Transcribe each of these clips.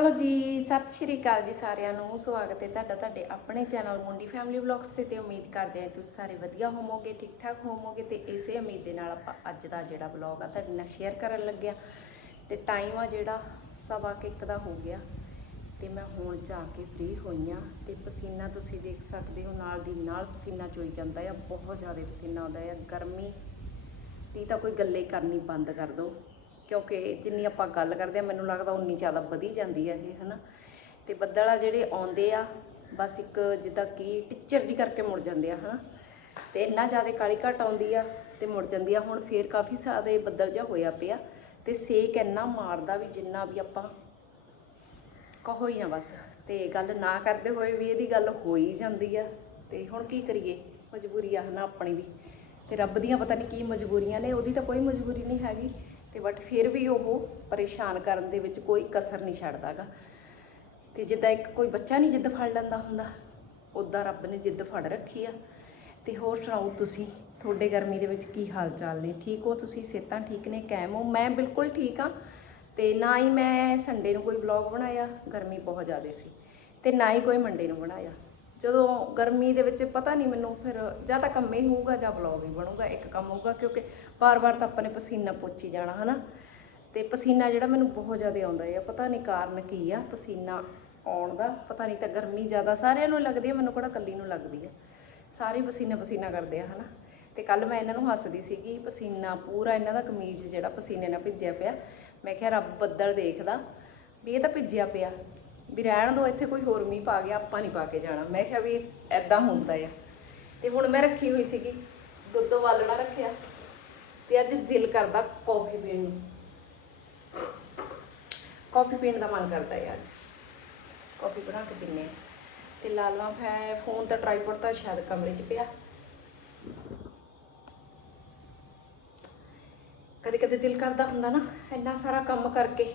Hello ਜੀ, ਸਤਿ ਸ਼੍ਰੀ ਅਕਾਲ ਜੀ ਸਾਰਿਆਂ ਨੂੰ। ਸਵਾਗਤ ਹੈ ਤੁਹਾਡਾ ਤੁਹਾਡੇ ਆਪਣੇ ਚੈਨਲ ਮੁੰਡੀ ਫੈਮਿਲੀ ਵਲੌਗਸ ਤੇ ਤੇ ਉਮੀਦ ਕਰਦੇ ਹਾਂ ਤੁਸੀਂ ਸਾਰੇ ਵਧੀਆ ਹੋਵੋਗੇ ਠੀਕ ਠਾਕ ਹੋਵੋਗੇ ਤੇ ਇਸੇ ਉਮੀਦ ਦੇ ਨਾਲ ਆਪਾਂ ਅੱਜ ਦਾ ਜਿਹੜਾ ਵਲੌਗ ਆ ਤੁਹਾਡੇ ਨਾਲ ਸ਼ੇਅਰ ਕਰਨ ਲੱਗਿਆ ਤੇ ਟਾਈਮ ਆ ਜਿਹੜਾ ਸਵਾ ਕੇ ਇੱਕ ਦਾ ਹੋ ਗਿਆ ਤੇ ਮੈਂ ਹੁਣ ਜਾ ਕੇ ਫ੍ਰੀ ਹੋਈ ਆ ਤੇ ਪਸੀਨਾ ਤੁਸੀਂ ਦੇਖ ਸਕਦੇ ਹੋ, ਨਾਲ ਦੀ ਨਾਲ ਪਸੀਨਾ ਚੋਈ ਜਾਂਦਾ ਆ, ਬਹੁਤ ਜ਼ਿਆਦਾ ਪਸੀਨਾ ਆਉਂਦਾ ਆ। ਗਰਮੀ ਦੀ ਤਾਂ ਕੋਈ ਗੱਲੇ ਕਰਨੀ ਬੰਦ ਕਰ ਦਿਓ। ਕਿਉਂਕਿ ਜਿੰਨੀ ਆਪਾਂ ਗੱਲ ਕਰਦੇ ਆ ਮੈਨੂੰ ਲੱਗਦਾ ਉਨੀ ਜ਼ਿਆਦਾ ਵਧੀ ਜਾਂਦੀ ਹੈ ਜੀ ਹਨਾ? ਤੇ ਬੱਦਲ ਆ ਜਿਹੜੇ ਆਉਂਦੇ ਆ, ਬਸ ਇੱਕ ਜਿੱਦਾਂ ਕਿ ਟਿੱਚਰ ਜੀ ਕਰਕੇ ਮੁੜ ਜਾਂਦੇ ਆ, ਹਨਾ? ਤੇ ਇੰਨਾ ਜ਼ਿਆਦਾ ਕਾਲੀ ਘਟ ਆਉਂਦੀ ਆ ਤੇ ਮੁੜ ਜਾਂਦੀ ਆ। ਹੁਣ ਫੇਰ ਕਾਫੀ ਸਾਰੇ ਬੱਦਲ ਜਿਹਾ ਹੋਇਆ ਪਿਆ ਤੇ ਸੇਕ ਇੰਨਾ ਮਾਰਦਾ ਵੀ ਜਿੰਨਾ ਵੀ ਆਪਾਂ ਕਹੋ ਹੀ ਨਾ ਬਸ। ਤੇ ਗੱਲ ਨਾ ਕਰਦੇ ਹੋਏ ਵੀ ਇਹਦੀ ਗੱਲ ਹੋ ਹੀ ਜਾਂਦੀ ਆ। ਤੇ ਹੁਣ ਕੀ ਕਰੀਏ? ਮਜਬੂਰੀ ਆ, ਹਨਾ, ਆਪਣੀ ਵੀ। ਤੇ ਰੱਬ ਦੀਆਂ ਪਤਾ ਨਹੀਂ ਕੀ ਮਜਬੂਰੀਆਂ ਨੇ, ਉਹਦੀ ਤਾਂ ਕੋਈ ਮਜਬੂਰੀ ਨਹੀਂ ਹੈਗੀ। ਤੇ ਬਟ ਫਿਰ ਵੀ ਉਹ ਪਰੇਸ਼ਾਨ ਕਰਨ ਦੇ ਵਿੱਚ ਕੋਈ ਕਸਰ ਨਹੀਂ ਛੱਡਦਾਗਾ। ਤੇ ਜਿੱਦਾਂ ਇੱਕ ਕੋਈ ਬੱਚਾ ਨਹੀਂ ਜਿੱਦ ਫੜ ਲੈਂਦਾ ਹੁੰਦਾ ਉਦਾਂ ਰੱਬ ਨੇ ਜਿੱਦ ਫੜ ਰੱਖੀ ਆ। ਤੇ ਹੋਰ ਸੁਣਾਓ ਤੁਸੀਂ, ਤੁਹਾਡੇ ਗਰਮੀ ਦੇ ਵਿੱਚ ਕੀ ਹਾਲ ਚਾਲ ਨੇ? ਠੀਕ ਹੋ ਤੁਸੀਂ? ਸਿਹਤਾਂ ਠੀਕ ਨੇ? ਕਾਇਮ ਹੋ? ਮੈਂ ਬਿਲਕੁਲ ਠੀਕ ਆ। ਤੇ ਨਾ ਹੀ ਮੈਂ ਸੰਡੇ ਨੂੰ ਕੋਈ ਵਲੌਗ ਬਣਾਇਆ, ਗਰਮੀ ਬਹੁਤ ਜ਼ਿਆਦਾ ਸੀ। ਤੇ ਨਾ ਹੀ ਕੋਈ ਮੰਡੇ ਨੂੰ ਬਣਾਇਆ। ਜਦੋਂ ਗਰਮੀ ਦੇ ਵਿੱਚ ਪਤਾ ਨਹੀਂ ਮੈਨੂੰ ਫਿਰ ਜਾਂ ਤਾਂ ਕੰਮ ਹੀ ਹੋਊਗਾ ਜਾਂ ਵਲੌਗ ਹੀ ਬਣੂਗਾ, ਇੱਕ ਕੰਮ ਹੋਊਗਾ ਕਿਉਂਕਿ ਵਾਰ-ਵਾਰ ਤਾਂ ਆਪਾਂ ਨੇ ਪਸੀਨਾ ਪੋਚੀ ਜਾਣਾ, ਹਨਾ? ਤੇ ਪਸੀਨਾ ਜਿਹੜਾ ਮੈਨੂੰ ਬਹੁਤ ਜ਼ਿਆਦਾ ਆਉਂਦਾ ਹੈ ਪਤਾ ਨਹੀਂ ਕਾਰਨ ਕੀ ਆ, ਪਸੀਨਾ ਆਉਣ ਦਾ, ਪਤਾ ਨਹੀਂ ਤਾਂ ਗਰਮੀ ਜ਼ਿਆਦਾ ਸਾਰਿਆਂ ਨੂੰ ਲੱਗਦੀ ਹੈ ਮੈਨੂੰ ਕਿਹੜਾ ਕੱਲੀ ਨੂੰ ਲੱਗਦੀ ਹੈ ਸਾਰੇ ਪਸੀਨਾ ਪਸੀਨਾ ਕਰਦੇ ਆ, ਹਨਾ? ਤੇ ਕੱਲ ਮੈਂ ਇਹਨਾਂ ਨੂੰ ਹੱਸਦੀ ਸੀਗੀ, ਪਸੀਨਾ ਪੂਰਾ ਇਹਨਾਂ ਦਾ ਕਮੀਜ਼ ਜਿਹੜਾ ਪਸੀਨੇ ਨਾਲ ਭਿੱਜਿਆ ਪਿਆ। ਮੈਂ ਕਿਹਾ, ਰੱਬ ਬੱਦਲ ਦੇਖਦਾ ਵੀ ਇਹ ਤਾਂ ਭਿੱਜਿਆ ਪਿਆ। ਵੀ ਰਹਿਣ ਦੋ, ਇੱਥੇ ਕੋਈ ਹੋਰ ਮੀਂਹ ਪਾ ਗਿਆ, ਆਪਾਂ ਨਹੀਂ ਪਾ ਕੇ ਜਾਣਾ। ਮੈਂ ਕਿਹਾ, ਵੀ ਐਦਾਂ ਹੁੰਦਾ ਆ। ਤੇ ਹੁਣ ਮੈਂ ਰੱਖੀ ਹੋਈ ਸੀਗੀ, ਦੁੱਧ ਵਾਲਣਾ ਰੱਖਿਆ। ਤੇ ਅੱਜ ਦਿਲ ਕਰਦਾ ਕੌਫੀ ਪੀਣ ਨੂੰ। ਕੌਫੀ ਪੀਣ ਦਾ ਮਨ ਕਰਦਾ ਹੈ ਅੱਜ। ਕੌਫੀ ਬਣਾ ਕੇ ਪੀਨੇ ਆ। ਤੇ ਲਾਲਵਾ ਫੈ ਫੋਨ ਤਾਂ ਟ੍ਰਾਈਪੋਡ ਤਾਂ ਸ਼ਾਇਦ ਕਮਰੇ 'ਚ ਪਿਆ। ਕਦੇ ਕਦੇ ਦਿਲ ਕਰਦਾ ਹੁੰਦਾ ਨਾ, ਇੰਨਾ ਸਾਰਾ ਕੰਮ ਕਰਕੇ।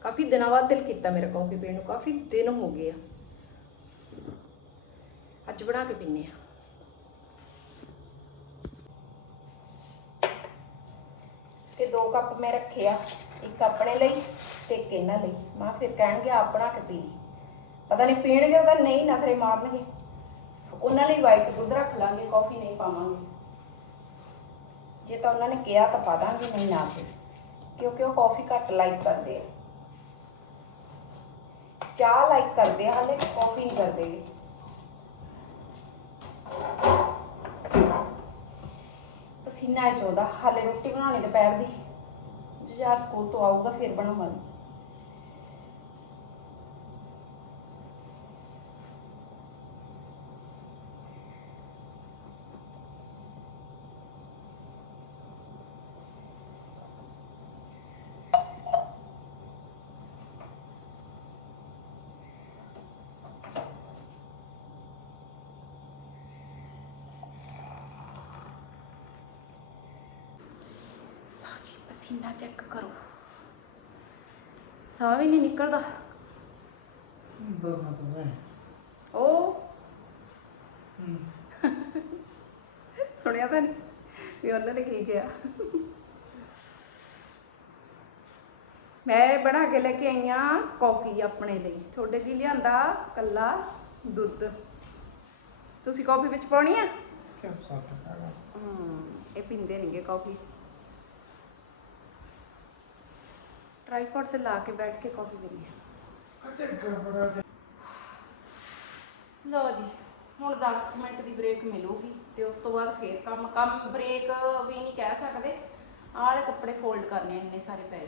ਕਾਫੀ ਦਿਨਾਂ ਬਾਅਦ ਦਿਲ ਕੀਤਾ ਮੇਰਾ ਕੌਫੀ ਪੀਣ ਨੂੰ, ਕਾਫੀ ਦਿਨ ਹੋ ਗਏ ਆ। ਅੱਜ ਬਣਾ ਕੇ ਪੀਨੇ ਆ। ਦੋ ਕੱਪ ਮੈਂ ਰੱਖੇ ਆ ਇੱਕ ਆਪਣੇ ਲਈ ਤੇ ਇੱਕ ਇਹਨਾਂ ਲਈ। ਮੈਂ ਫਿਰ ਕਹਿਣਗੇ, ਆਪ ਬਣਾ ਪੀ ਲਈ। ਪਤਾ ਨਹੀਂ ਪੀਣਗੇ ਉਹਦਾ ਨਹੀਂ, ਨਖਰੇ ਮਾਰਨਗੇ। ਉਹਨਾਂ ਲਈ ਵਾਈਟ ਦੁੱਧ ਰੱਖ ਲਾਂਗੇ ਕਾਫੀ ਨਹੀਂ ਪਾਵਾਂਗੇ। ਜੇ ਤਾਂ ਉਹਨਾਂ ਨੇ ਕਿਹਾ ਤਾਂ ਪਾ ਦਾਂਗੇ, ਨਹੀਂ ਨਾ ਫਿਰ ਕਿਉਂਕਿ ਉਹ ਕਾਫੀ ਘੱਟ ਲਾਈਕ ਕਰਦੇ ਆ। ਚਾਹ ਲਾਈਕ ਕਰਦੇ ਆ, ਹਾਲੇ ਕਾਫੀ ਨਹੀਂ ਕਰਦੇ। ਗੇ। ਪਸੀਨਾ ਚੋਦਾ ਹਾਲੇ ਰੋਟੀ ਬਣਾਉਣੀ ਦੁਪਹਿਰ ਦੀ ਜੇ ਯਾਰ ਸਕੂਲ ਤੋਂ ਆਊਗਾ, ਫਿਰ ਬਣਾਵਾਂਗੇ ਲਓ ਜੀ ਪਸੀਨਾ ਚੈੱਕ ਕਰੋ। ਸਾਹ ਵੀ ਨਹੀਂ ਨਿਕਲਦਾ। ਉਹ ਸੁਣਿਆ ਤਾਂ ਨਹੀਂ ਵੀ ਉਹਨਾਂ ਨੇ ਕੀ ਕਿਹਾ। ਮੈਂ ਬਣਾ ਕੇ ਲੈ ਕੇ ਆਈ ਆ ਕੌਫੀ ਆਪਣੇ ਲਈ। ਤੁਹਾਡੇ ਲਈ ਲਿਆਂਦਾ ਕੱਲਾ ਦੁੱਧ। ਤੁਸੀਂ ਕੌਫੀ ਵਿੱਚ ਪਾਉਣੀ ਆ? ਹਮ, ਇਹ ਪੀਂਦੇ ਨਹੀਂਗੇ ਕਾਫੀ। ਟ੍ਰਾਈਪੋਡ ਤੇ ਲਾ ਕੇ ਬੈਠ ਕੇ ਕਾਫੀ ਪੀਂਦੇ ਆ ਲਓ ਜੀ ਹੁਣ 10 ਕੁ ਮਿੰਟ ਦੀ ਬ੍ਰੇਕ ਮਿਲੂਗੀ ਤੇ ਉਸ ਤੋਂ ਬਾਅਦ ਫੇਰ ਕੰਮ ਕੰਮ ਬ੍ਰੇਕ ਵੀ ਨਹੀਂ ਕਹਿ ਸਕਦੇ। ਆਹ ਵਾਲੇ ਕੱਪੜੇ ਫੋਲਡ ਕਰਨੇ ਇੰਨੇ ਸਾਰੇ ਪਏ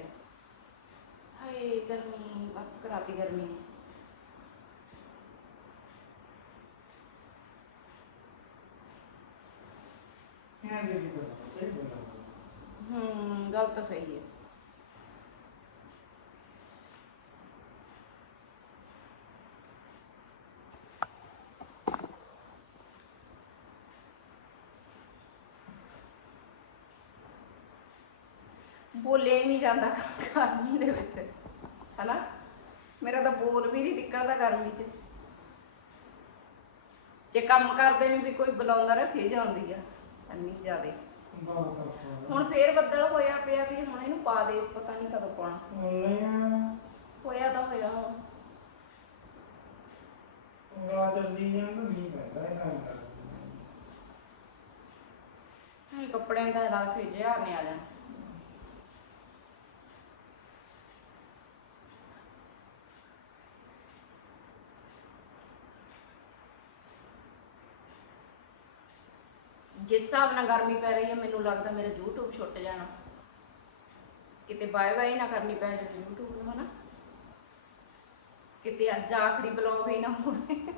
ਹਾਏ ਗਰਮੀ ਬਸ ਕਰਾਤੀ ਗਰਮੀ। ਹੂੰ ਗੱਲ ਤਾਂ ਸਹੀ ਹੈ। ਬੋਲੇ ਹੀ ਨਹੀਂ ਜਾਂਦਾ ਗਰਮੀ ਦੇ ਵਿੱਚ ਹਨਾ? ਮੇਰਾ ਤਾਂ ਬੋਲ ਵੀ ਨਹੀਂ ਨਿਕਲਦਾ ਗਰਮੀ 'ਚ। ਜੇ ਕੰਮ ਕਰਦੇ ਨੂੰ ਵੀ ਕੋਈ ਬੁਲਾਉਂਦਾ ਰੱਖੇ ਜਾਂਦੀ ਆ ਇੰਨੀ ਜ਼ਿਆਦੇ। ਹੁਣ ਫੇਰ ਬੱਦਲ ਹੋਇਆ ਪਿਆ ਵੀ ਹੁਣ ਇਹਨੂੰ ਪਾ ਦੇ ਪਤਾ ਨਹੀਂ ਕਦੋਂ ਪਾਉਣਾ। ਹੋਇਆ ਤਾਂ ਹੋਇਆ ਹੁਣ। ਕੱਪੜਿਆਂ ਦਾ ਰਾਤ ਭੇਜਿਆ ਨੇ ਆ ਜਾਣਾ ਜਿਸ ਹਿਸਾਬ ਨਾਲ ਗਰਮੀ ਪੈ ਰਹੀ ਹੈ ਮੈਨੂੰ ਲੱਗਦਾ ਮੇਰਾ YouTube ਛੁੱਟ ਜਾਣਾ। ਕਿਤੇ ਬਾਏ ਬਾਏ ਨਾ ਕਰਨੀ ਪੈ ਜਾਵੇ YouTube ਨੂੰ ਹਨਾ? ਕਿਤੇ ਅੱਜ ਆਖਰੀ ਬਲੌਗ ਹੀ ਨਾ ਹੋਵੇ।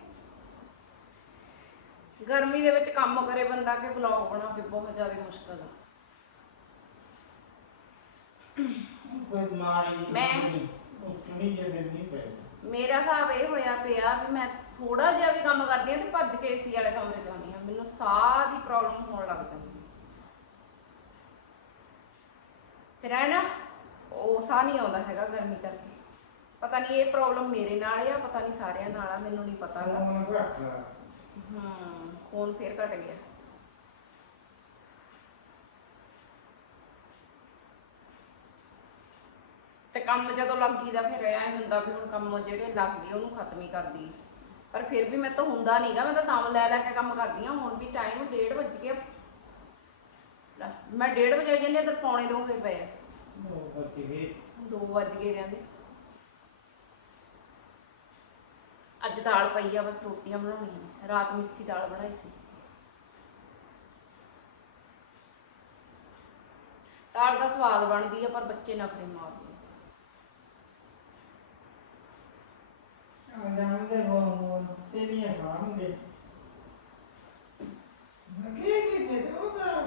ਗਰਮੀ ਦੇ ਵਿੱਚ ਕੰਮ ਕਰੇ ਬੰਦਾ ਕਿ ਬਲੌਗ ਬਣਾਵੇ ਬਹੁਤ ਜ਼ਿਆਦਾ ਮੁਸ਼ਕਲ ਆ। ਕੋਈ ਮਾਰੀ ਮੈਂ- ਜੇ ਨਹੀਂ ਪਏ ਮੇਰਾ ਹਿਸਾਬ ਇਹ ਹੋਇਆ ਪਿਆ ਵੀ ਮੈਂ ਥੋੜਾ ਜਿਹਾ ਵੀ ਕੰਮ ਕਰਦੀ ਆ ਤੇ ਭੱਜ ਕੇ ਏਸੀ ਵਾਲੇ ਕਮਰੇ ਚ ਆਉਂਦੀ ਆ ਮੈਨੂੰ ਸਾਹ ਦੀ ਪ੍ਰੋਬਲਮ ਹੋਣ ਲੱਗ ਜਾਂਦੀ ਹੈ। ਫਿਰ ਐ ਨਾ ਉਹ ਸਾਹ ਨਹੀਂ ਆਉਂਦਾ ਹੈਗਾ ਗਰਮੀ ਕਰਕੇ। ਪਤਾ ਨਹੀਂ ਇਹ ਪ੍ਰੋਬਲਮ ਮੇਰੇ ਨਾਲ ਆ ਪਤਾ ਨਹੀਂ ਸਾਰਿਆਂ ਨਾਲ ਆ ਮੈਨੂੰ ਨਹੀਂ ਪਤਾ ਗਾ। ਹੁਣ ਘੱਟ ਲਾ। ਹੂੰ ਖੂਨ ਫੇਰ ਘਟ ਗਿਆ। ਤੇ ਕੰਮ ਜਦੋਂ ਲੱਗੀ ਦਾ ਫਿਰ ਐ ਹੁੰਦਾ ਵੀ ਹੁਣ ਕੰਮ ਜਿਹੜੇ ਲੱਗ ਗਏ ਉਹਨੂੰ ਖਤਮ ਹੀ ਕਰਦੀ ਪਰ ਫਿਰ ਵੀ ਮੈਂ ਤਾਂ ਹੁੰਦਾ ਨਹੀਂਗਾ ਮੈਂ ਤਾਂ ਦਮ ਲੈ ਲੈ ਕੇ ਕੰਮ ਕਰਦੀ ਆ ਹੁਣ ਵੀ ਟਾਈਮ 1:30 ਵੱਜ ਗਿਆ। ਲੈ, ਮੈਂ 1:30 ਵਜੇ ਜਾਂਦੀ ਇੱਧਰ ਪੌਣੇ ਦੋ ਹੋਏ ਪਏ ਆ। ਉਹ ਬੱਚੇ ਗਏ। 2 ਵੱਜ ਗਏ ਕਹਿੰਦੇ। ਅੱਜ ਦਾਲ ਪਈ ਆ ਬਸ ਰੋਟੀਆਂ ਬਣਾਉਣੀਆਂ ਨੇ। ਰਾਤ ਮਿੱਸੀ ਦਾਲ ਬਣਾਈ ਸੀ। ਦਾਲ ਦਾ ਸਵਾਦ ਬਣਦੀ ਆ ਪਰ ਬੱਚੇ ਨਖਰੇ ਮਾਰਦੇ। ਆ। ਆ ਜਾਂਦੇ ਉਹ ਤੇ ਨਹੀਂ ਖਾਣਗੇ ਮੈਂ ਕੀ ਕੀ ਤੇ ਉਹਦਾ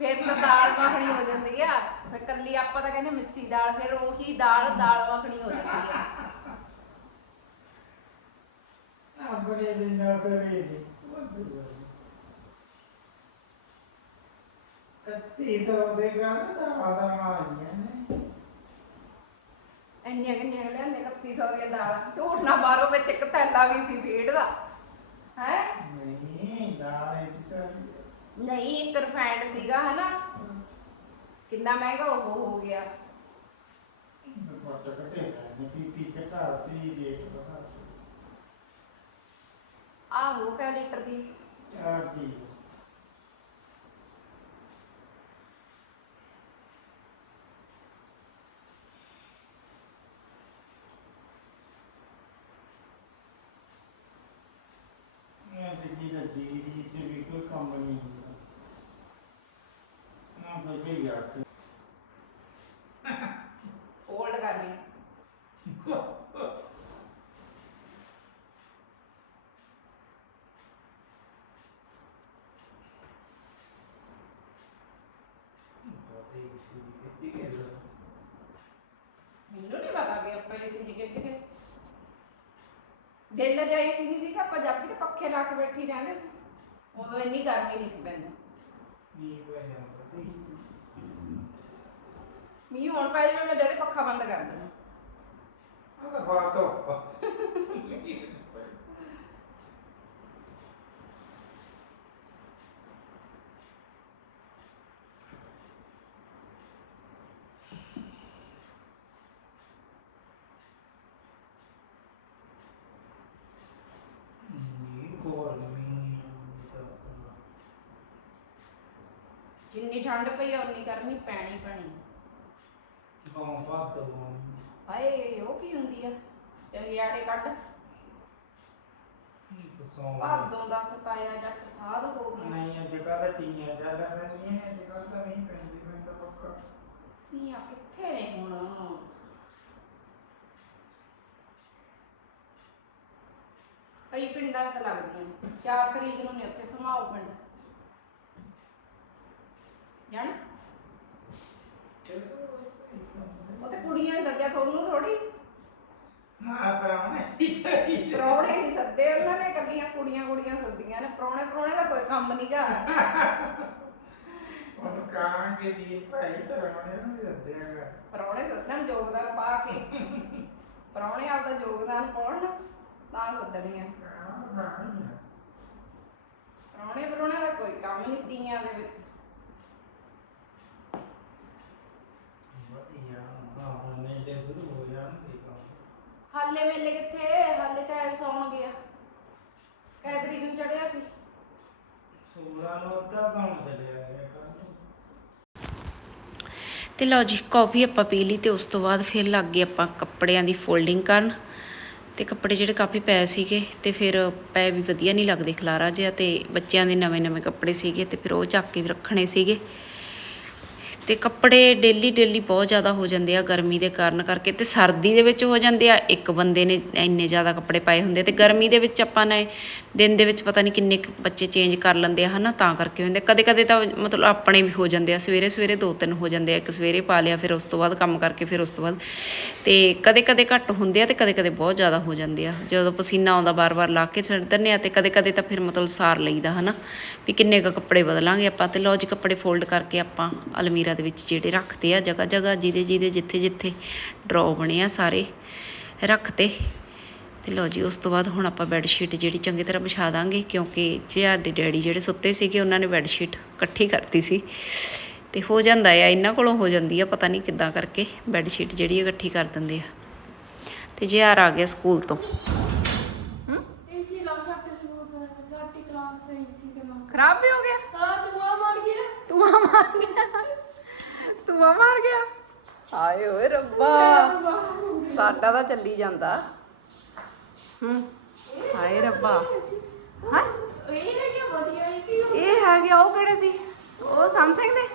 ਫਿਰ ਤਾਂ ਦਾਲ ਮੱਖਣੀ ਹੋ ਜਾਂਦੀ ਆ। ਫਿਰ ਕੱਲੀ ਆਪਾਂ ਤਾਂ ਕਹਿੰਦੇ ਮਿੱਸੀ ਦਾਲ ਫਿਰ ਉਹੀ ਦਾਲ ਦਾਲ ਮੱਖਣੀ ਹੋ ਜਾਂਦੀ ਆ। ਆ ਬੜੇ ਦਿਨ ਨਾ ਕਰੇ ਦੀ ਕੱਤੀ ਸੌ ਦੇ ਗਾਣਾ ਦਾ ਆਦਾ ਮਾਰੀਆਂ ਨੇ। ਇੰਨੀਆਂ ਕਿੰਨੀਆਂ ਲਿਆਂਦੇ 3100 ਦੀਆਂ ਦਾਲਾਂ। ਝੂਠ ਨਾ ਮਾਰੋ ਵਿੱਚ ਇੱਕ ਥੈਲਾ ਵੀ ਸੀ ਫੀਡ ਦਾ। ਹੈ? ਨਹੀਂ ਦਾਲ ਤਾਂ ਨਹੀਂ ਇੱਕ ਰਿਫਾਈਂਡ ਸੀਗਾ ਹਨਾ? ਕਿੰਨਾ ਮਹਿੰਗਾ ਉਹ ਹੋ ਗਿਆ। ਪੱਟ ਕਟੇ ਨੇ ਪੀ ਪੀ ਘਟਾਤੀ ਰੇਟ ਵਧਾ ਆਹੋ ਕੈ ਲੀਟਰ ਦੀ? ਚਾਰ ਦੀ ਮੈਂ ਤੇ ਜੀ ਦਾ ਜੀ ਦੀ ਤੇ ਵੀ ਕੋਈ ਕੰਮ ਨਹੀਂ ਹੁੰਦਾ ਨਾ ਬੇਬੇ ਯਾਰ ਹੋਲਡ ਕਰ ਲਈ। ਮੈਨੂੰ ਨਹੀਂ ਪਤਾ ਵੀ ਆਪਾਂ ਏਸੀ ਜੀ ਕਿੱਥੇ ਗਏ। ਦਿਲ ਦਾ ਏਸੀ ਨਹੀਂ ਸੀ ਕਿ ਆਪਾਂ ਜਾਪੀ ਤੇ ਪੱਖੇ ਲਾ ਕੇ ਬੈਠੀ ਰਹਿੰਦੇ ਸੀ। ਉਦੋਂ ਇੰਨੀ ਗਰਮੀ ਨਹੀਂ ਸੀ ਪੈਂਦੀ। ਨਹੀਂ ਕੋਈ ਨਾ ਮੀਂਹ ਹੁਣ ਪੈ ਜਾਵੇ ਮੈਂ ਜਦੇ ਪੱਖਾ ਬੰਦ ਕਰ ਦੇਣਾ। ਆ ਤਾਂ ਬਾਤ ਤਾਂ ਜਿੰਨੀ ਠੰਡ ਪਈ ਆ ਉਨੀ ਗਰਮੀ ਪੈਣੀ ਪੈਣੀ ਬਾਤ ਤੋਂ ਹਾਏ ਉਹ ਕੀ ਹੁੰਦੀ ਆ? ਚੰਗਿਆੜੇ ਕੱਢ। ਸੌਂ ਭਾਦੋਂ ਦਾ ਸਤਾਇਆ ਜੱਟ ਸਾਧ ਹੋ ਗਿਆ ਨਹੀਂ ਅੱਜ ਕੱਲ੍ਹ ਤੀਆਂ ਜ਼ਿਆਦਾ ਪੈਂਦੀਆਂ ਅੱਜ ਕੱਲ੍ਹ ਤਾਂ ਨਹੀਂ ਪੈਂਦੀ ਮੈਂ ਤਾਂ ਪੱਕਾ। ਨਹੀਂ ਆ ਕਿੱਥੇ ਨੇ ਹੁਣ? ਕਈ ਪਿੰਡਾਂ ਤਾਂ ਲੱਗਦੀਆਂ ਨੇ। 4 ਤਰੀਕ ਨੂੰ ਨੇ ਉੱਥੇ ਸਮਾਓ ਪਿੰਡ। ਜਾਣਾ? ਉੱਥੇ ਕੁੜੀਆਂ ਨੇ ਸੱਦਿਆ ਤੁਹਾਨੂੰ ਥੋੜੀ ਨਾ ਪਰਾਉਣੇ ਹੀ ਚਾਹੀਦਾ। ਪ੍ਰਾਹੁਣੇ ਨਹੀਂ ਸੱਦੇ ਉਹਨਾਂ ਨੇ ਕੱਲੀਆਂ ਕੁੜੀਆਂ ਕੁੜੀਆਂ ਸੱਦੀਆਂ ਨੇ। ਪ੍ਰਾਹੁਣੇ ਪ੍ਰਾਹੁਣੇ ਦਾ ਕੋਈ ਕੰਮ ਨਹੀਂ ਗਾ ਉਹਨੂੰ ਕਹਾਂਗੇ ਵੀ ਭਾਈ ਪਰਾਉਣੇ ਨੂੰ ਵੀ ਦੱਸਿਆਗਾ ਪ੍ਰਾਹੁਣੇ ਸੱਦਣ ਯੋਗਦਾਨ ਪਾ ਕੇ। ਪ੍ਰਾਹੁਣੇ ਆਪਦਾ ਯੋਗਦਾਨ ਪਾਉਣ ਨਾ ਤਾਂ ਸੱਦਣੀ ਆ। ਪ੍ਰਾਹੁਣੇ ਪ੍ਰਾਹੁਣੇ ਦਾ ਕੋਈ ਕੰਮ ਨਹੀਂ ਤੀਆਂ ਦੇ ਵਿੱਚ ਵਧੀਆ ਹਾਂ ਹੁਣ ਨਹੀਂ ਤੇ ਸ਼ੁਰੂ ਹੋ ਜਾਣਗੇ ਕੰਮ ਹਾਲੇ ਮੇਲੇ ਕਿੱਥੇ ਹਾਲੇ ਕੈ ਸੌਣ ਗਿਆ ਕੈ ਤਰੀਕ ਨੂੰ ਚੜਿਆ ਸੀ। ਸੂਰਾ ਅੱਧਾ ਸੌਣ ਚੱਲਿਆ ਹੈ ਤੇ ਲਓ ਜੀ ਕਾਫੀ ਆਪਾਂ ਪੀ ਲਈ ਤੇ ਉਸ ਤੋਂ ਬਾਅਦ ਫਿਰ ਲੱਗ ਗਏ ਆਪਾਂ ਕੱਪੜਿਆਂ ਦੀ ਫੋਲਡਿੰਗ ਕਰਨ। ਤੇ ਕੱਪੜੇ ਜਿਹੜੇ ਕਾਫੀ ਪਏ ਸੀਗੇ ਤੇ ਫਿਰ ਪਏ ਵੀ ਵਧੀਆ ਨਹੀਂ ਲੱਗਦੇ ਖਲਾਰਾ ਜਿਹਾ ਤੇ ਬੱਚਿਆਂ ਦੇ ਨਵੇਂ ਨਵੇਂ ਕੱਪੜੇ ਸੀਗੇ ਤੇ ਫਿਰ ਉਹ ਚੱਕ ਕੇ ਵੀ ਰੱਖਣੇ ਸੀਗੇ। ਤੇ ਕੱਪੜੇ ਡੇਲੀ ਡੇਲੀ ਬਹੁਤ ਜ਼ਿਆਦਾ ਹੋ ਜਾਂਦੇ ਆ, ਗਰਮੀ ਦੇ ਕਾਰਨ ਕਰਕੇ ਤੇ ਸਰਦੀ ਦੇ ਵਿੱਚ ਹੋ ਜਾਂਦੇ ਆ, ਇੱਕ ਬੰਦੇ ਨੇ ਇੰਨੇ ਜ਼ਿਆਦਾ ਕੱਪੜੇ ਪਾਏ ਹੁੰਦੇ ਤੇ ਗਰਮੀ ਦੇ ਵਿੱਚ ਆਪਾਂ ਨੇ ਦਿਨ ਦੇ ਵਿੱਚ ਪਤਾ ਨਹੀਂ ਕਿੰਨੇ ਕੁ ਬੱਚੇ ਚੇਂਜ ਕਰ ਲੈਂਦੇ ਆ, ਹਨਾ, ਤਾਂ ਕਰਕੇ ਹੁੰਦੇ ਕਦੇ ਕਦੇ ਤਾਂ ਮਤਲਬ ਆਪਣੇ ਵੀ ਹੋ ਜਾਂਦੇ ਆ ਸਵੇਰੇ ਸਵੇਰੇ ਦੋ ਤਿੰਨ ਹੋ ਜਾਂਦੇ ਆ, ਇੱਕ ਸਵੇਰੇ ਪਾ ਲਿਆ, ਫਿਰ ਉਸ ਤੋਂ ਬਾਅਦ ਕੰਮ ਕਰਕੇ ਫਿਰ ਉਸ ਤੋਂ ਬਾਅਦ। ਤੇ ਕਦੇ ਕਦੇ ਘੱਟ ਹੁੰਦੇ ਆ ਤੇ ਕਦੇ ਕਦੇ ਬਹੁਤ ਜ਼ਿਆਦਾ ਹੋ ਜਾਂਦੇ ਆ। ਜਦੋਂ ਪਸੀਨਾ ਆਉਂਦਾ ਬਾਰ-ਬਾਰ ਲਾ ਕੇ ਛੱਡ ਦਿੰਦੇ ਆ ਤੇ ਕਦੇ ਕਦੇ ਤਾਂ ਫਿਰ ਮਤਲਬ ਸਾਰ ਲਈਦਾ, ਹਨਾ, ਵੀ ਕਿੰਨੇ ਕੁ ਕੱਪੜੇ ਬਦਲਾਂਗੇ ਆਪਾਂ ਤੇ ਲਓ ਜੀ, ਕੱਪੜੇ ਫੋਲਡ ਕਰਕੇ ਆਪਾਂ ਅਲਮੀਰਾ ਜਗ੍ਹਾ ਦੇ ਵਿੱਚ ਜਿਹੜੇ ਰੱਖਤੇ ਆ ਜਗ੍ਹਾ ਜਗ੍ਹਾ ਜਿਹਦੇ ਜਿਹਦੇ ਜਿੱਥੇ ਜਿੱਥੇ ਡਰਾਅ ਬਣੇ ਆ ਸਾਰੇ ਰੱਖਤੇ ਤੇ ਲੋ ਜੀ ਉਸ ਤੋਂ ਬਾਅਦ ਹੁਣ ਆਪਾਂ ਬੈੱਡ ਸ਼ੀਟ ਜਿਹੜੀ ਚੰਗੀ ਤਰ੍ਹਾਂ ਵਿਛਾ ਦਾਂਗੇ ਕਿਉਂਕਿ ਜਿਹਾਰ ਦੇ ਡੈਡੀ ਜਿਹੜੇ ਸੁੱਤੇ ਸੀਗੇ ਉਹਨਾਂ ਨੇ ਬੈੱਡ ਸ਼ੀਟ ਇਕੱਠੀ ਕਰਤੀ ਸੀ। ਤੇ ਹੋ ਜਾਂਦਾ ਆ ਇਹਨਾਂ ਕੋਲੋਂ ਹੋ ਜਾਂਦੀ ਆ ਪਤਾ ਨਹੀਂ ਕਿੱਦਾਂ ਕਰਕੇ ਬੈੱਡ ਸ਼ੀਟ ਜਿਹੜੀ ਇਕੱਠੀ ਕਰ ਦਿੰਦੇ ਆ। ਤੇ ਜਿਹਾਰ ਆ ਗਿਆ ਸਕੂਲ ਤੋਂ। ਖਰਾਬ ਹੋ ਗਿਆ? ਹਾਂ ਤੂੰ ਆ ਮਰ ਗਿਆ। ਤੂੰ ਆ ਮਰ ਗਿਆ। ਧੂਆ ਮਾਰ ਗਿਆ। ਹਾਏ ਓਏ ਰੱਬਾ। ਸਾਡਾ ਤਾਂ ਚੱਲੀ ਜਾਂਦਾ। ਹੂੰ। ਹਾਏ ਰੱਬਾ। ਹਾਂ? ਇਹ ਹੈਗੇ ਵਧੀਆ ਸੀ ਇਹ ਹੈਗੇ ਉਹ ਕਿਹੜੇ ਸੀ? ਉਹ ਸੈਮਸੰਗ ਦੇ?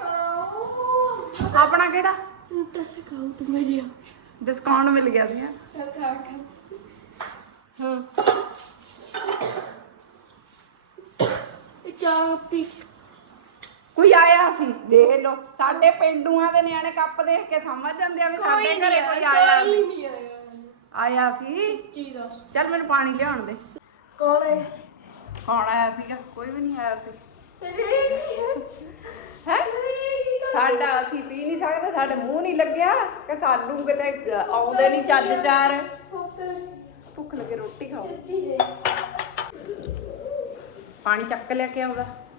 ਆਪਣਾ ਕਿਹੜਾ? ਡਿਸਕਾਊਂਟ ਮਿਲ ਗਿਆ ਡਿਸਕਾਊਂਟ ਮਿਲ ਗਿਆ ਸੀ ਹੂੰ। ਚਾਹ ਪੀ ਕੋਈ ਆਇਆ ਸੀ? ਦੇਖ ਲਓ ਸਾਡੇ ਪਿੰਡੂਆਂ ਦੇ ਨਿਆਣੇ ਕੱਪ ਦੇਖ ਕੇ ਸਮਝ ਜਾਂਦੇ ਆ ਵੀ ਸਾਡੇ ਘਰੇ ਕੋਈ ਆਇਆ ਨਹੀਂ। ਆਇਆ। ਸੀ? ਕੀ ਦੱਸ। ਚੱਲ ਮੈਨੂੰ ਪਾਣੀ ਲਿਆਉਣ ਦੇ। ਕੌਣ ਆਇਆ ਆਇਆ ਸੀਗਾ? ਕੋਈ ਵੀ ਨਹੀਂ ਆਇਆ ਸੀ। ਸਾਡਾ ਅਸੀਂ ਪੀ ਨਹੀਂ ਸਕਦੇ ਸਾਡੇ ਮੂੰਹ ਨਹੀਂ ਲੱਗਿਆ ਕਿ ਸਾਨੂੰ ਕਿਤੇ ਆਉਂਦੇ ਨਹੀਂ ਚੱਜ ਚਾਰ। ਭੁੱਖ ਲੱਗੇ ਰੋਟੀ ਖਾਓ। ਪਾਣੀ ਚੱਕ ਲਿਆ ਕੇ ਆਉਂਦਾ।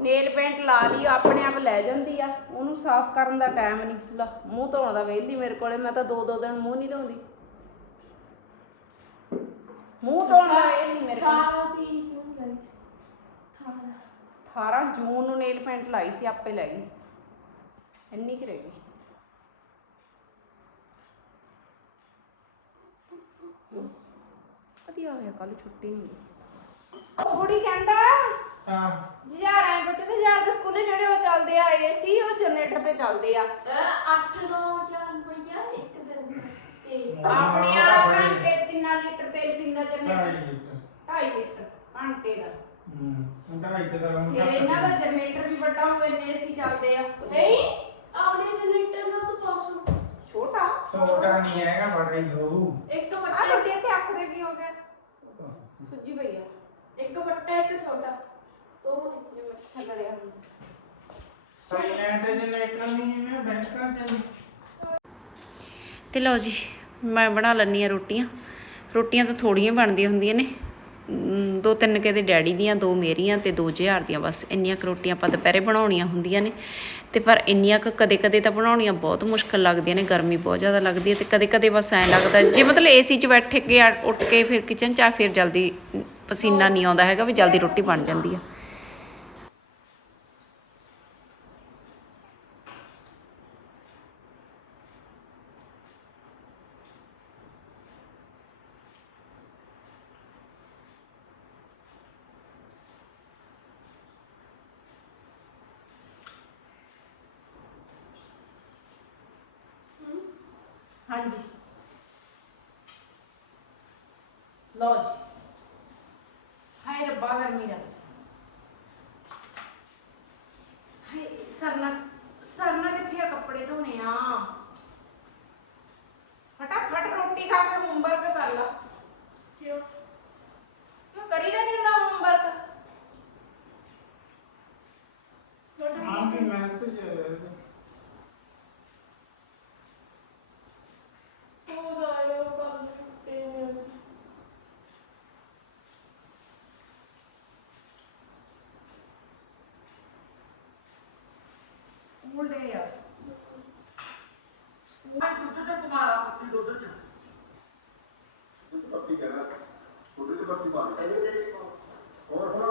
ਨੇਲ ਪੇਂਟ ਲਾ ਲਈ ਆਪਣੇ ਆਪ ਲੈ ਜਾਂਦੀ ਆ। ਉਹਨੂੰ ਸਾਫ਼ ਕਰਨ ਦਾ ਟਾਈਮ ਨਹੀਂ ਲਾ ਮੂੰਹ ਧੋਣ ਦਾ ਵੇਲੀ ਮੇਰੇ ਕੋਲੇ ਮੈਂ ਤਾਂ ਦੋ ਦੋ ਦਿਨ ਮੂੰਹ ਨਹੀਂ ਧੋਂਦੀ। ਮੂੰਹ ਧੋਣ ਦਾ ਵੇਲੀ ਮੇਰੇ ਕੋਲੇ। 18 ਜੂਨ ਨੂੰ ਨੇਲ ਪੇਂਟ ਲਾਈ ਸੀ ਆਪੇ ਲੈ ਗਈ। ਇੰਨੀ ਕਿ ਰਹਿ ਗਈ। ਵਧੀਆ ਹੋਇਆ ਕੱਲ ਛੁੱਟੀ ਹੁੰਦੀ। ਕੁੜੀ ਕਹਿੰਦਾ ਹਾਂ ਯਾਰ ਐ ਬੱਚੇ ਯਾਰ ਦੇ ਸਕੂਲੇ ਜਿਹੜੇ ਉਹ ਚੱਲਦੇ ਆ ਏਸੀ ਉਹ ਜਨਰੇਟਰ ਤੇ ਚੱਲਦੇ ਆ। ਅੱਠ ਨੌ ਚਾਰ ਰੁਪਈਆ ਇੱਕ ਦਿਨ ਤੇ ਆਪਣੇ ਵਾਲਾ ਘੰਟੇ 'ਚ ਕਿੰਨਾ ਲੀਟਰ ਤੇਲ ਪੀਂਦਾ ਢਾਈ ਜਨਰੇਟਰ ਲੀਟਰ। 2.5 ਲੀਟਰ ਘੰਟੇ ਦਾ। ਹੂੰ ਢਾਈ ਤੇ ਤਾਂ ਹੁਣ ਫਿਰ ਇਹਨਾਂ ਦਾ ਜਨਰੇਟਰ ਵੀ ਵੱਡਾ ਹੋਵੇ ਨੇ ਏਸੀ ਚੱਲਦੇ ਆ। ਨਹੀਂ ਆਪਣੇ ਜਨਰੇਟਰ ਨਾਲ ਤਾਂ ਪਾਸੋ ਛੋਟਾ? ਸੋਡਾ ਨਹੀਂ ਹੈਗਾ ਬੜਾ ਹੀ ਹੋਊ। ਇੱਕ ਆ ਵੱਡਾ ਵੱਡੇ ਤੇ ਅੱਖ ਦੇ ਕੀ ਹੋ ਗਿਆ? ਸੁੱਜੀ ਪਈ ਆ। ਇੱਕ ਵੱਡਾ ਇੱਕ ਛੋਟਾ। ਜਨਰੇਟਰ ਨਹੀਂ ਜਿਵੇਂ ਬੈਂਕਾਂ ਤੇ ਲਓ ਜੀ ਮੈਂ ਬਣਾ ਲੈਂਦੀ ਆ ਰੋਟੀਆਂ। ਰੋਟੀਆਂ ਤਾਂ ਥੋੜੀਆਂ ਬਣਦੀਆਂ ਹੁੰਦੀਆਂ ਨੇ। ਅਮ, ਦੋ ਤਿੰਨ ਕੇ ਦੇ ਡੈਡੀ ਦੀਆਂ ਦੋ ਮੇਰੀਆਂ ਤੇ ਦੋ ਜਿਹਾਰ ਦੀਆਂ ਬਸ ਇੰਨੀਆਂ ਕੁ ਰੋਟੀਆਂ ਆਪਾਂ ਦੁਪਹਿਰੇ ਬਣਾਉਣੀਆਂ ਹੁੰਦੀਆਂ ਨੇ। ਤੇ ਪਰ ਇੰਨੀਆਂ ਕੁ ਕਦੇ ਕਦੇ ਤਾਂ ਬਣਾਉਣੀਆਂ ਬਹੁਤ ਮੁਸ਼ਕਲ ਲੱਗਦੀਆਂ ਨੇ ਗਰਮੀ ਬਹੁਤ ਜ਼ਿਆਦਾ ਲੱਗਦੀ ਹੈ ਤੇ ਕਦੇ ਕਦੇ ਬਸ ਐਂ ਲੱਗਦਾ ਜੇ ਮਤਲਬ ਏਸੀ 'ਚ ਬੈਠੇ ਕੇ ਆ- ਉੱਠ ਕੇ ਫਿਰ ਕਿਚਨ 'ਚ ਆ ਫਿਰ ਜਲਦੀ ਪਸੀਨਾ ਨਹੀਂ ਆਉਂਦਾ ਹੈਗਾ ਵੀ ਜਲਦੀ ਰੋਟੀ ਬਣ ਜਾਂਦੀ ਆ ਮੁੰਡੇ ਆ। ਮੈਂ ਦੁੱਧ ਤੇ ਪਵਾਲਾ ਕੁੱਤੀ ਦੁੱਧ ਚ। ਪੱਤੀ ਕਹਿਣਾ ਉਹਦੇ ਤੇ ਪੱਤੀ ਪਾ ਦੇ। ਹੋਰ ਹੁਣ?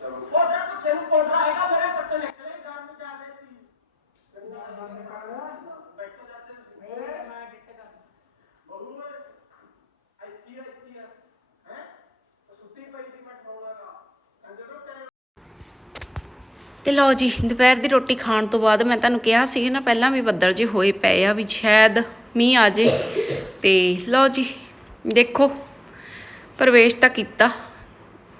ਚਲੋ। ਉਹ ਜੇ ਕੁਛ ਨੂੰ ਕੋਲ ਆਏਗਾ ਮੇਰੇ ਪੱਤੇ ਨਿਕਲੇ ਗਰਮ ਜਾ ਦੇਤੀ ਤੇ ਲਓ ਜੀ, ਦੁਪਹਿਰ ਦੀ ਰੋਟੀ ਖਾਣ ਤੋਂ ਬਾਅਦ ਮੈਂ ਤੁਹਾਨੂੰ ਕਿਹਾ ਸੀ ਨਾ, ਪਹਿਲਾਂ ਵੀ ਬੱਦਲ ਜੇ ਹੋਏ ਪਏ ਆ, ਵੀ ਸ਼ਾਇਦ ਮੀਂਹ ਆ ਜੇ। ਤੇ ਲਓ ਜੀ, ਦੇਖੋ, ਪ੍ਰਵੇਸ਼ ਤਾਂ ਕੀਤਾ।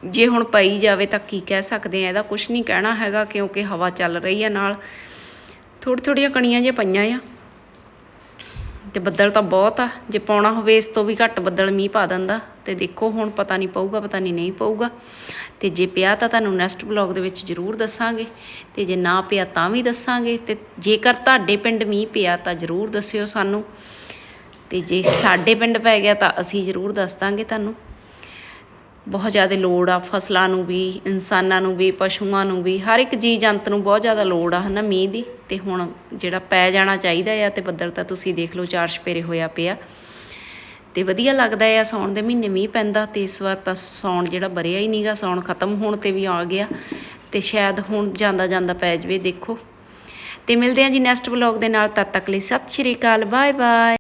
ਜੇ ਹੁਣ ਪਈ ਜਾਵੇ ਤਾਂ ਕੀ ਕਹਿ ਸਕਦੇ ਆ, ਇਹਦਾ ਕੁਝ ਨਹੀਂ ਕਹਿਣਾ ਹੈਗਾ, ਕਿਉਂਕਿ ਹਵਾ ਚੱਲ ਰਹੀ ਆ ਨਾਲ। ਥੋੜੀ ਥੋੜੀਆਂ ਕਣੀਆਂ ਜੇ ਪਈਆਂ ਆ। ਤੇ ਬੱਦਲ ਤਾਂ ਬਹੁਤ ਆ, ਜੇ ਪਾਉਣਾ ਹੋਵੇ ਇਸ ਤੋਂ ਵੀ ਘੱਟ ਬੱਦਲ ਮੀਂਹ ਪਾ ਦਿੰਦਾ। ਤੇ ਦੇਖੋ, ਹੁਣ ਪਤਾ ਨਹੀਂ ਪਊਗਾ, ਪਤਾ ਨਹੀਂ ਨਹੀਂ ਪਊਗਾ। ਤੇ ਜੇ ਪਿਆ ਤਾਂ ਤੁਹਾਨੂੰ ਨੈਕਸਟ ਬਲੌਗ ਦੇ ਵਿੱਚ ਜ਼ਰੂਰ ਦੱਸਾਂਗੇ। ਤੇ ਜੇ ਨਾ ਪਿਆ ਤਾਂ ਵੀ ਦੱਸਾਂਗੇ। ਤੇ ਜੇਕਰ ਤੁਹਾਡੇ ਪਿੰਡ ਮੀਂਹ ਪਿਆ ਤਾਂ ਜ਼ਰੂਰ ਦੱਸਿਓ ਸਾਨੂੰ। ਤੇ ਜੇ ਸਾਡੇ ਪਿੰਡ ਪੈ ਗਿਆ ਤਾਂ ਅਸੀਂ ਜ਼ਰੂਰ ਦੱਸ ਦਾਂਗੇ ਤੁਹਾਨੂੰ। ਬਹੁਤ ਜ਼ਿਆਦਾ ਲੋੜ ਆ, ਫਸਲਾਂ ਨੂੰ ਵੀ, ਇਨਸਾਨਾਂ ਨੂੰ ਵੀ, ਪਸ਼ੂਆਂ ਨੂੰ ਵੀ। ਹਰ ਇੱਕ ਜੀਵ ਜੰਤ ਨੂੰ ਬਹੁਤ ਜ਼ਿਆਦਾ ਲੋੜ ਆ, ਹਨਾ ਮੀਂਹ ਦੀ। ਤੇ ਹੁਣ ਜਿਹੜਾ ਪੈ ਜਾਣਾ ਚਾਹੀਦਾ ਆ ਤੇ ਬੱਦਲ ਤਾਂ ਤੁਸੀਂ ਦੇਖ ਲਓ, ਚਾਰ ਛਪੇਰੇ ਹੋਇਆ ਪਿਆ। ਤੇ ਵਧੀਆ ਲੱਗਦਾ ਆ, ਸੌਣ ਦੇ ਮਹੀਨੇ ਮੀਂਹ ਪੈਂਦਾ ਤੇ ਇਸ ਵਾਰ ਤਾਂ ਸੌਣ ਜਿਹੜਾ ਬਰਿਆ ਹੀ ਨਹੀਂਗਾ ਸੌਣ ਖਤਮ ਹੋਣ ਤੇ ਵੀ ਆ ਗਿਆ ਤੇ ਸ਼ਾਇਦ ਹੁਣ ਜਾਂਦਾ ਜਾਂਦਾ ਪੈ ਜਵੇ, ਦੇਖੋ। ਤੇ ਮਿਲਦੇ ਹਾਂ ਜੀ ਨੈਕਸਟ ਵਲੌਗ ਦੇ ਨਾਲ, ਤਦ ਤੱਕ ਲਈ ਸਤਿ ਸ਼੍ਰੀ ਅਕਾਲ ਬਾਏ ਬਾਏ